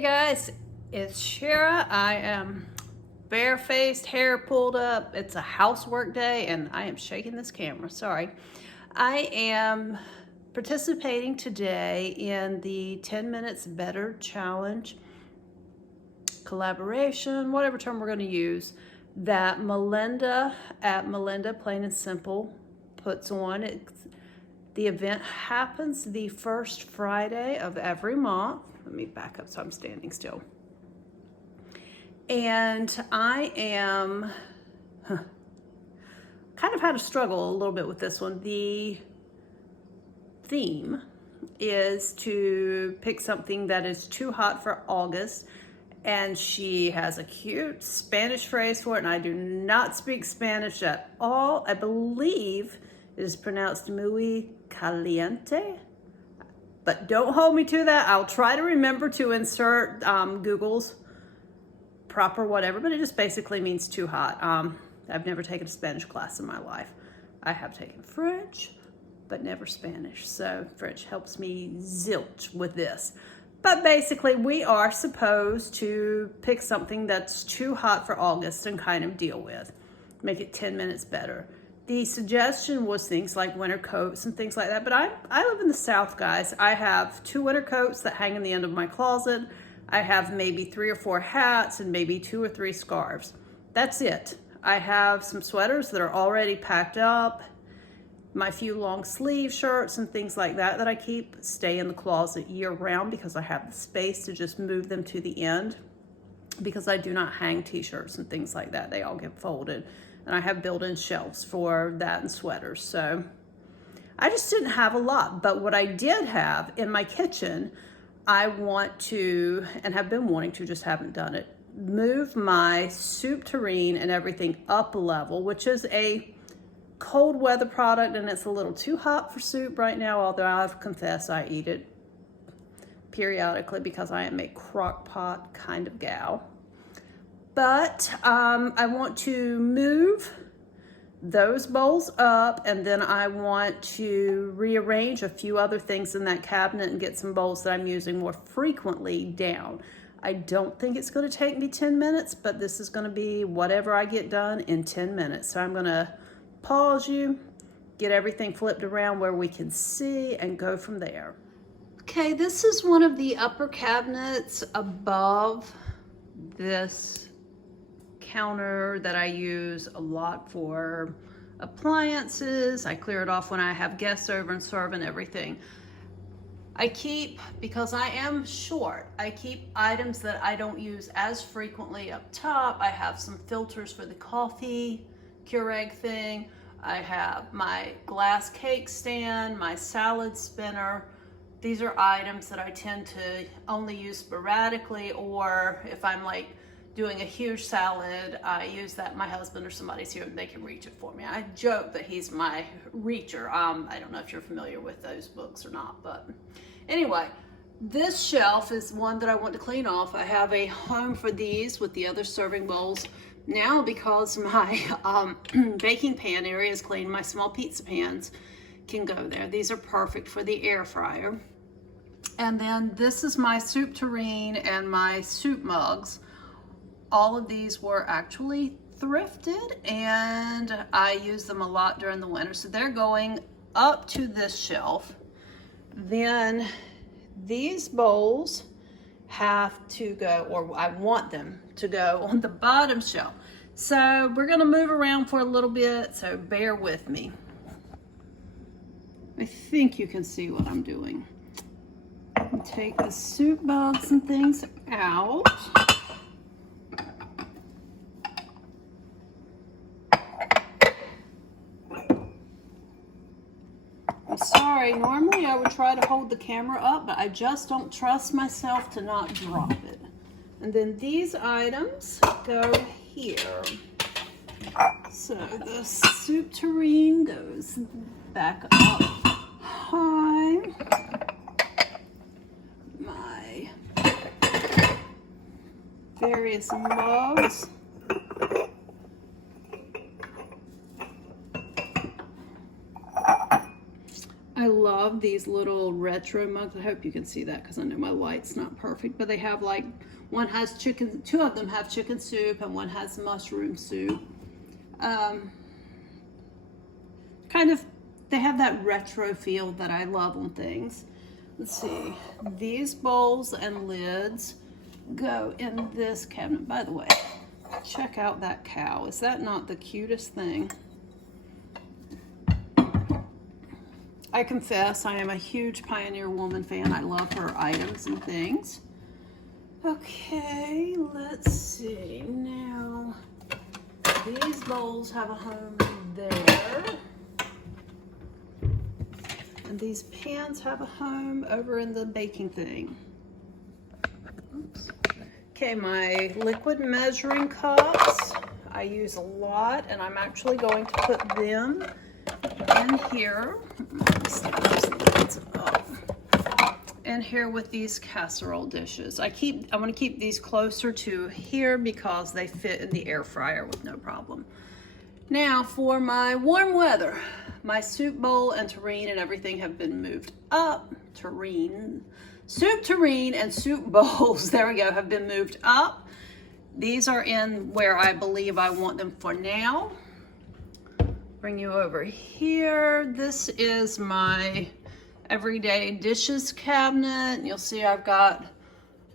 Hey guys, it's Shara. I am barefaced, hair pulled up. It's a housework day and I am shaking this camera, sorry. I am participating today in the 10 Minutes Better Challenge, collaboration, whatever term we're going to use, that Melinda at Melinda Plain and Simple puts on. The event happens the first Friday of every month. Let me back up so I'm standing still. And I am kind of had to struggle a little bit with this one. The theme is to pick something that is too hot for August. And she has a cute Spanish phrase for it, and I do not speak Spanish at all. I believe it is pronounced Muy Caliente, but don't hold me to that. I'll try to remember to insert Google's proper whatever, but it just basically means too hot. I've never taken a Spanish class in my life. I have taken French, but never Spanish, so French helps me zilch with this. But basically, we are supposed to pick something that's too hot for August and kind of deal with. Make it 10 minutes better. The suggestion was things like winter coats and things like that. But I live in the South, guys. I have 2 winter coats that hang in the end of my closet. I have maybe 3 or 4 hats and maybe 2 or 3 scarves. That's it. I have some sweaters that are already packed up. My few long sleeve shirts and things like that I keep stay in the closet year round because I have the space to just move them to the end, because I do not hang t-shirts and things like that. They all get folded, and I have built-in shelves for that and sweaters. So I just didn't have a lot, but what I did have in my kitchen, I want to, and have been wanting to, just haven't done it, move my soup tureen and everything up a level, which is a cold weather product, and it's a little too hot for soup right now, although I've confessed I eat it periodically because I am a crock pot kind of gal. But I want to move those bowls up, and then I want to rearrange a few other things in that cabinet and get some bowls that I'm using more frequently down. I don't think it's going to take me 10 minutes, but this is going to be whatever I get done in 10 minutes. So I'm going to pause you, get everything flipped around where we can see, and go from there. Okay, this is one of the upper cabinets above this counter that I use a lot for appliances. I clear it off when I have guests over and serve and everything. I keep, because I am short, I keep items that I don't use as frequently up top. I have some filters for the coffee Keurig thing. I have my glass cake stand, my salad spinner. These are items that I tend to only use sporadically, or if I'm like doing a huge salad, I use that. My husband or somebody's here and they can reach it for me. I joke that he's my reacher. I don't know if you're familiar with those books or not, but anyway, this shelf is one that I want to clean off. I have a home for these with the other serving bowls. Now, because my baking pan area is clean, my small pizza pans can go there. These are perfect for the air fryer. And then this is my soup tureen and my soup mugs. All of these were actually thrifted, and I use them a lot during the winter. So they're going up to this shelf. Then these bowls have to go, or I want them to go on the bottom shelf. So we're gonna move around for a little bit, so bear with me. I think you can see what I'm doing. Take the soup mugs and things out. I'm sorry, normally I would try to hold the camera up, but I just don't trust myself to not drop it. And then these items go here. So the soup tureen goes back up high. My various mugs. I love these little retro mugs. I hope you can see that because I know my light's not perfect, but they have like, one has chicken, two of them have chicken soup and one has mushroom soup. Kind of, they have that retro feel that I love on things. Let's see, these bowls and lids go in this cabinet. By the way, check out that cow. Is that not the cutest thing? I confess, I am a huge Pioneer Woman fan. I love her items and things. Okay, let's see. Now, these bowls have a home there. And these pans have a home over in the baking thing. Oops. Okay, my liquid measuring cups, I use a lot, and I'm actually going to put them in here. In here with these casserole dishes. I want to keep these closer to here because they fit in the air fryer with no problem. Now for my warm weather, my soup bowl and tureen and everything have been moved up. Soup tureen and soup bowls, there we go, have been moved up. These are in where I believe I want them for now. Bring you over here. This is my everyday dishes cabinet. You'll see I've got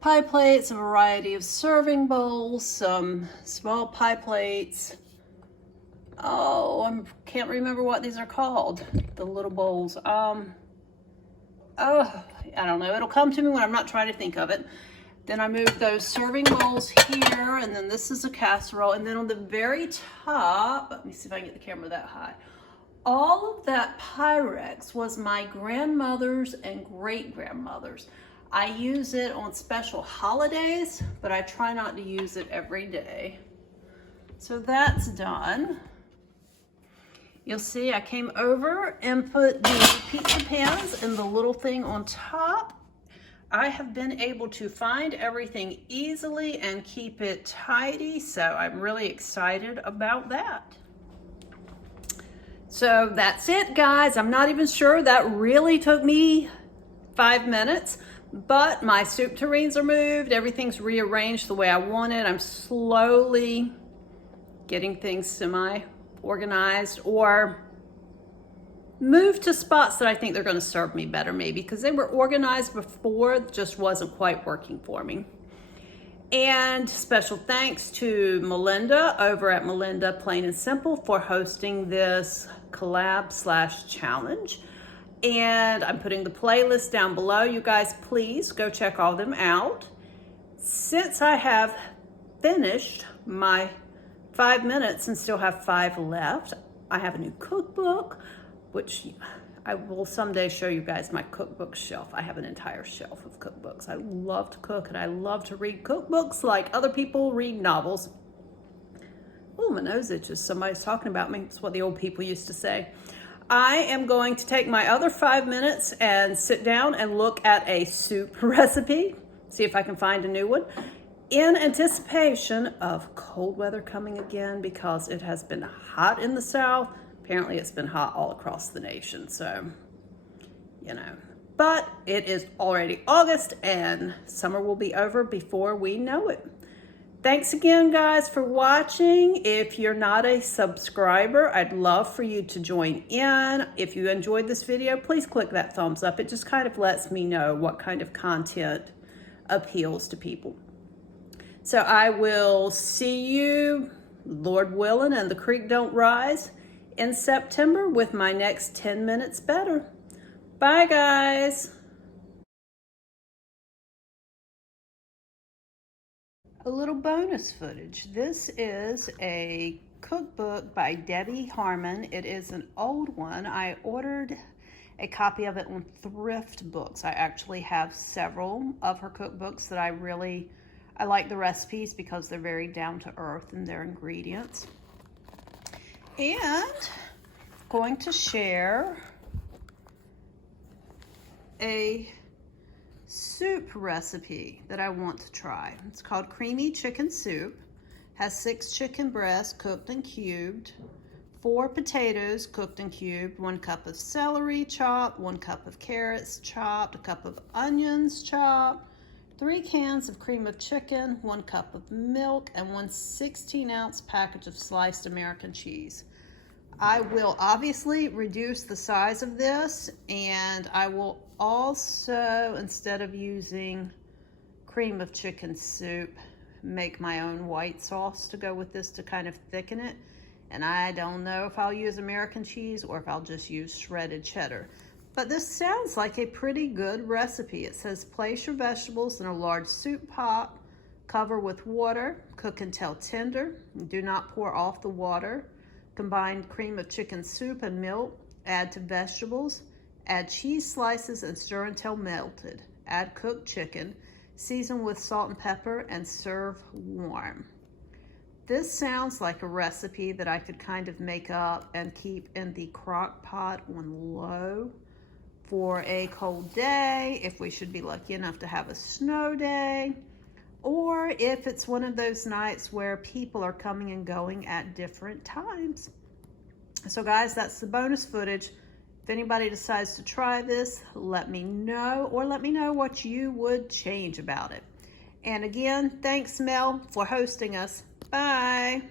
pie plates, a variety of serving bowls, some small pie plates. Oh, I can't remember what these are called, the little bowls. Oh, I don't know. It'll come to me when I'm not trying to think of it. Then I move those serving bowls here, and then this is a casserole. And then on the very top, let me see if I can get the camera that high. All of that Pyrex was my grandmother's and great-grandmother's. I use it on special holidays, but I try not to use it every day. So that's done. You'll see I came over and put the pizza pans in the little thing on top. I have been able to find everything easily and keep it tidy, so I'm really excited about that. So that's it, guys. I'm not even sure that really took me 5 minutes, but my soup tureens are moved. Everything's rearranged the way I want it. I'm slowly getting things semi-organized or moved to spots that I think they're going to serve me better, maybe, because they were organized before, it just wasn't quite working for me. And special thanks to Melinda over at Melinda Plain and Simple for hosting this collab/challenge. And I'm putting the playlist down below. You guys, please go check all them out. Since I have finished my 5 minutes and still have 5 left, I have a new cookbook, which I will someday show you guys my cookbook shelf. I have an entire shelf of cookbooks. I love to cook and I love to read cookbooks like other people read novels. Oh, my nose itches. Somebody's talking about me. It's what the old people used to say. I am going to take my other 5 minutes and sit down and look at a soup recipe, see if I can find a new one, in anticipation of cold weather coming again because it has been hot in the South. Apparently it's been hot all across the nation, so, you know. But it is already August and summer will be over before we know it. Thanks again, guys, for watching. If you're not a subscriber, I'd love for you to join in. If you enjoyed this video, please click that thumbs up. It just kind of lets me know what kind of content appeals to people. So I will see you, Lord willing, and the creek don't rise, in September with my next 10 minutes better. Bye, guys. A little bonus footage. This is a cookbook by Debbie Harmon. It is an old one. I ordered a copy of it on Thrift Books. I actually have several of her cookbooks that I like the recipes because they're very down to earth in their ingredients. And going to share a soup recipe that I want to try. It's called creamy chicken soup. Has 6 chicken breasts cooked and cubed, 4 potatoes cooked and cubed, 1 cup of celery chopped, 1 cup of carrots chopped, a cup of onions chopped, 3 cans of cream of chicken, 1 cup of milk, and 1 16-ounce package of sliced American cheese. I will obviously reduce the size of this, and I will also, instead of using cream of chicken soup, make my own white sauce to go with this to kind of thicken it. And I don't know if I'll use American cheese or if I'll just use shredded cheddar. But this sounds like a pretty good recipe. It says place your vegetables in a large soup pot, cover with water, cook until tender. Do not pour off the water. Combine cream of chicken soup and milk, add to vegetables, add cheese slices and stir until melted. Add cooked chicken, season with salt and pepper, and serve warm. This sounds like a recipe that I could kind of make up and keep in the crock pot on low for a cold day, if we should be lucky enough to have a snow day, or if it's one of those nights where people are coming and going at different times. So guys, that's the bonus footage. If anybody decides to try this, let me know, or let me know what you would change about it. And again, thanks Mel for hosting us. Bye.